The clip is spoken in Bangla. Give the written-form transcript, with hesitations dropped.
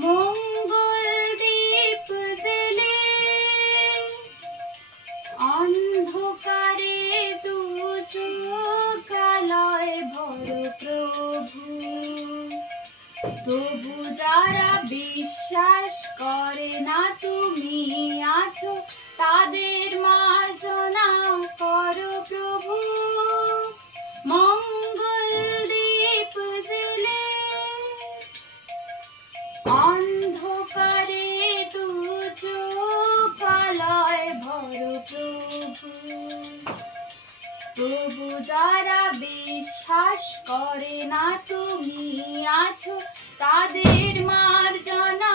মঙ্গল দীপ জেলে অন্ধকারে দু চোখালয় ভর প্রভু। তবু যারা বিশ্বাস করে না তুমি আছো, তাদের মার্জনা করো প্রভু। মঙ্গল দীপ জেলে অন্ধকারে দু চোখালয় ভর প্রভু। তবু যারা বিশ্বাস করে না তুমি আছো, তাদের মার্জনা